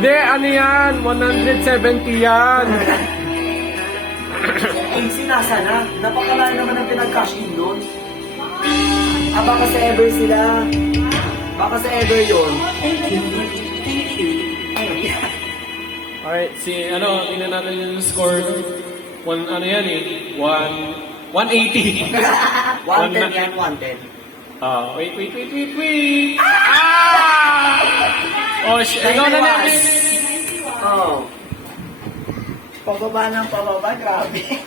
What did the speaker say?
Hindi, ano yan? 170 yan. AC nasa na? Napakalaki naman ang pinag-cash in doon. Ah, baka sa ever sila. Baka sa ever yun. Alright, tingnan natin yung score. Ano yan eh? 180. 110 yan, 110. Wait. Oh, ikaw na namin. Oh. Pababa ng pababa, grabe.